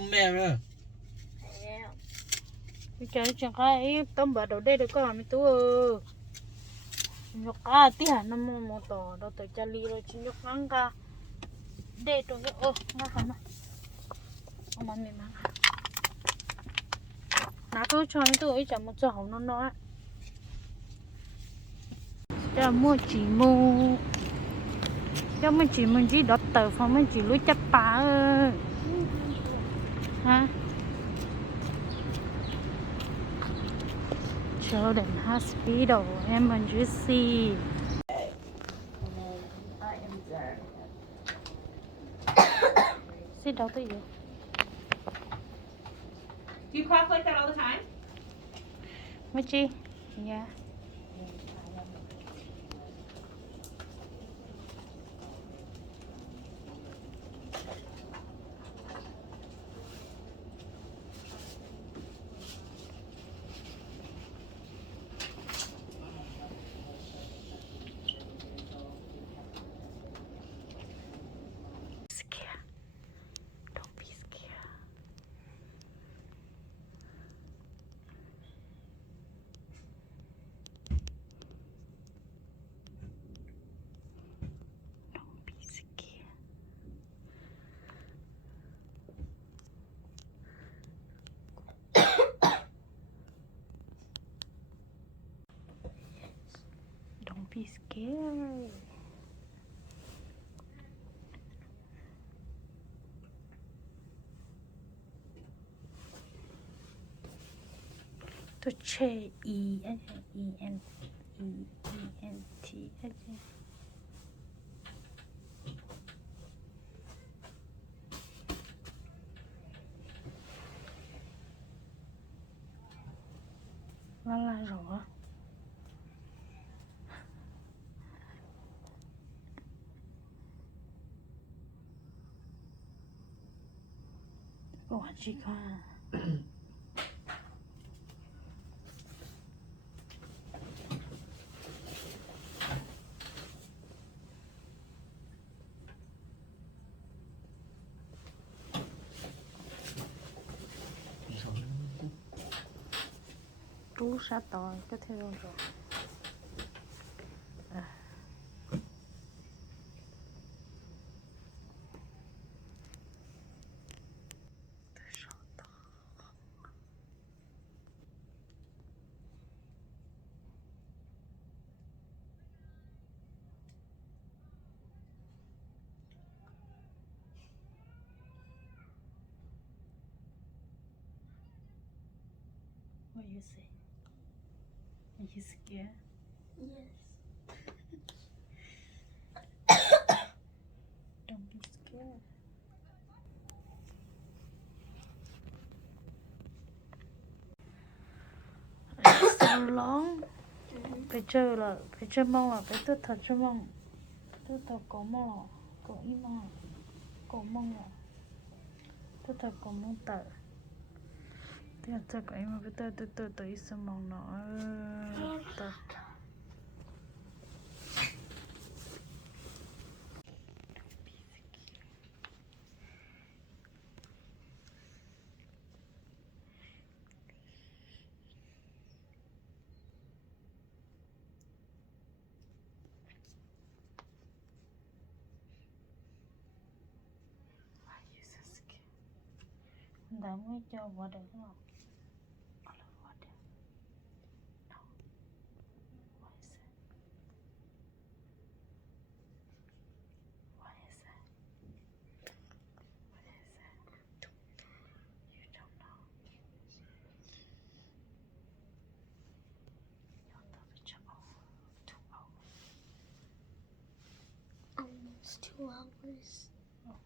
mẹ nữa. Bây giờ chẳng ai tôm bờ đầu đây được có làm tú nhóc cá tí hả nó mua một tổ đâu tới cha li rồi chỉ nhóc ngang cả đây trong cái ngang hả mà mình mang nãy tôi cho mấy tôi chẳng một chỗ nó á cho mua chỉ mua chỉ đọt tờ phòng mình chỉ lúa chắp pá ha Children Hospital Emergency. Sit down there. Do you cough like that all the time? Michi? Yeah. Scared. Don't be scared. Don't be scared. Don't be scared. To che E-N-T nó là rõ ủa chị con chú sát tỏi cái theo rồi What you say? Are you scared? Yes. Don't be scared. So long. Phải chơi là phải chơi mong là phải tôi thật chơi mong tôi thật có mong có ý mong có mong là tôi thật có mong tờ tôi thật có ý mà với tôi ý sao mong nó tờ đã mới cho vào được không? Almost 2 hours. Oh,